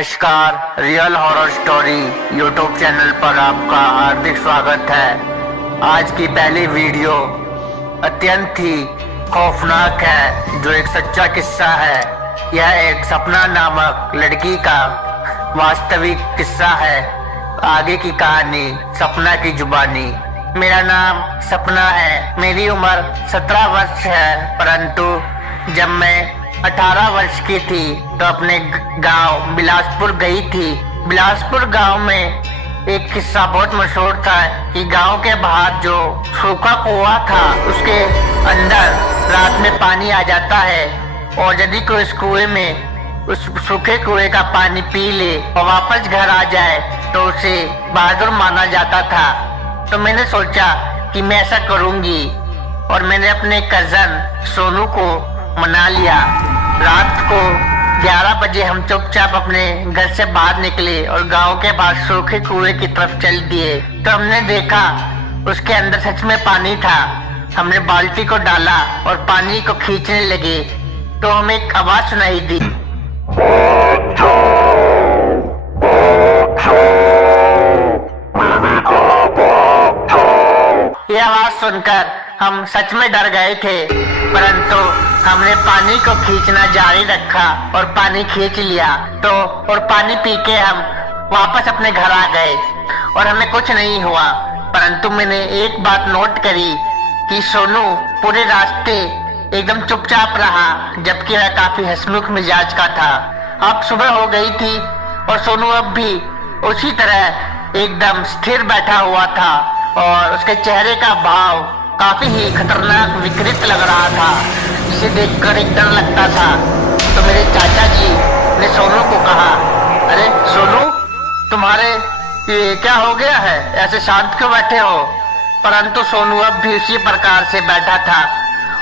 नमस्कार, real horror story YouTube channel पर आपका हार्दिक स्वागत है। आज की पहली वीडियो अत्यंत ही खौफनाक है, जो एक सच्चा किस्सा है। यह एक सपना नामक लड़की का वास्तविक किस्सा है। आगे की कहानी सपना की जुबानी। मेरा नाम सपना है। मेरी उम्र 17 वर्ष है, परंतु जब मैं 18 वर्ष की थी तो अपने गांव बिलासपुर गई थी। बिलासपुर गांव में एक किस्सा बहुत मशहूर था कि गांव के बाहर जो सूखा कुआं था उसके अंदर रात में पानी आ जाता है, और यदि कोई इस कुएं में उस सूखे कुएं का पानी पी ले और वापस घर आ जाए तो उसे बहादुर माना जाता था। तो मैंने सोचा कि मैं ऐसा करूंगी, और मैंने अपने कजन सोनू को मना लिया। रात को 11 बजे हम चुपचाप अपने घर से बाहर निकले और गांव के बाहर सूखे कुएं की तरफ चल दिए। तो हमने देखा उसके अंदर सच में पानी था। हमने बाल्टी को डाला और पानी को खींचने लगे तो हमें एक आवाज सुनाई दी। ये आवाज सुनकर हम सच में डर गए थे, परंतु हमने पानी को खींचना जारी रखा और पानी खींच लिया। तो और पानी पी के हम वापस अपने घर आ गए और हमें कुछ नहीं हुआ। परंतु मैंने एक बात नोट करी कि सोनू पूरे रास्ते एकदम चुपचाप रहा, जबकि वह काफी हंसमुख मिजाज का था। अब सुबह हो गई थी और सोनू अब भी उसी तरह एकदम स्थिर बैठा हुआ था, और उसके चेहरे का भाव काफी ही खतरनाक विकृत लग रहा था, जिसे देखकर एक डर लगता था। तो मेरे चाचा जी ने सोनू को कहा, अरे सोनू, तुम्हारे ये क्या हो गया है, ऐसे शांत क्यों बैठे हो? परंतु सोनू अब भी उसी प्रकार से बैठा था,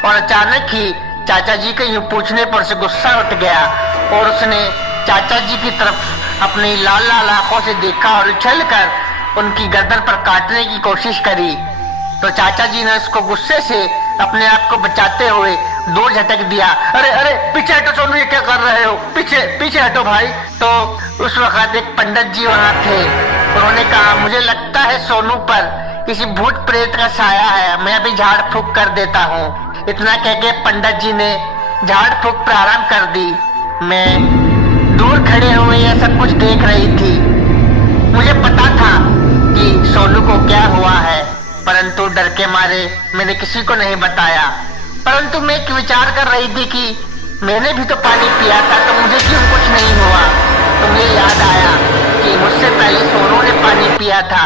और अचानक ही चाचा जी के यूं पूछने पर से गुस्सा उठ गया और उसने चाचा जी की तरफ अपनी लाल लाल आंखों से देखा और उछलकर उनकी गर्दन पर काटने की कोशिश करी। तो चाचा जी ने उसको गुस्से से अपने आप को बचाते हुए दूर झटक दिया। अरे अरे पीछे हटो सोनू, ये क्या कर रहे हो? पीछे पीछे हटो भाई। तो उस वक्त एक पंडित जी वहाँ थे। उन्होंने कहा, मुझे लगता है सोनू पर किसी भूत प्रेत का साया है, मैं अभी झाड़ फूक कर देता हूँ। इतना कह के पंडित जी ने झाड़ फूक प्रारंभ कर दी। मैं दूर खड़े हुए यह सब कुछ देख रही थी। मुझे पता था कि सोनू को क्या हुआ है, परंतु डर के मारे मैंने किसी को नहीं बताया। परंतु मैं एक विचार कर रही थी कि मैंने भी तो पानी पिया था, तो मुझे क्यों कुछ नहीं हुआ। तो मुझे याद आया कि मुझसे पहले सोनू ने पानी पिया था,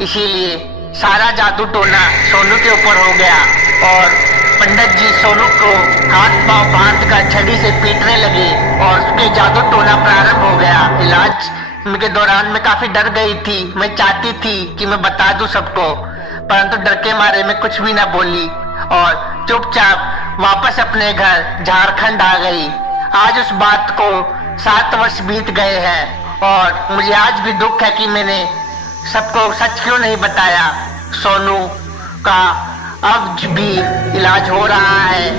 इसीलिए सारा जादू टोना सोनू के ऊपर हो गया। और पंडित जी सोनू को हाथ पांव बांध कर छड़ी से पीटने लगे और उसके जादू टोना प्रारंभ हो गया। इलाज के दौरान मैं काफी डर गई थी। मैं चाहती थी कि मैं बता दूं सबको, परंतु डर के मारे मैं कुछ भी ना बोली और चुपचाप वापस अपने घर झारखंड आ गई। आज उस बात को 7 वर्ष बीत गए हैं और मुझे आज भी दुख है कि मैंने सबको सच क्यों नहीं बताया। सोनू का अब भी इलाज हो रहा है,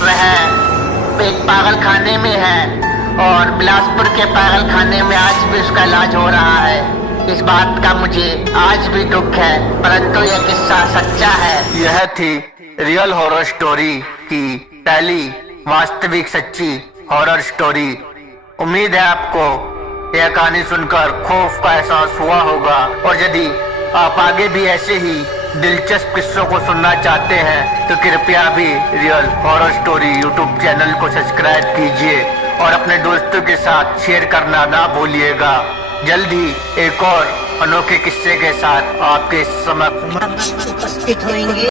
वह एक पागल खाने में है और बिलासपुर के पागल खाने में आज भी उसका इलाज हो रहा है। इस बात का मुझे आज भी दुख है, परंतु यह किस्सा सच्चा है। यह थी रियल हॉरर स्टोरी की पहली वास्तविक सच्ची हॉरर स्टोरी। उम्मीद है आपको यह कहानी सुनकर खौफ का एहसास हुआ होगा, और यदि आप आगे भी ऐसे ही दिलचस्प किस्सों को सुनना चाहते हैं तो कृपया भी real horror story YouTube channel को सब्सक्राइब कीजिए और अपने दोस्तों के साथ शेयर करना ना भूलिएगा। जल्द ही एक और अनोखे किस्से के साथ आपके समक्ष उपस्थित होंगे।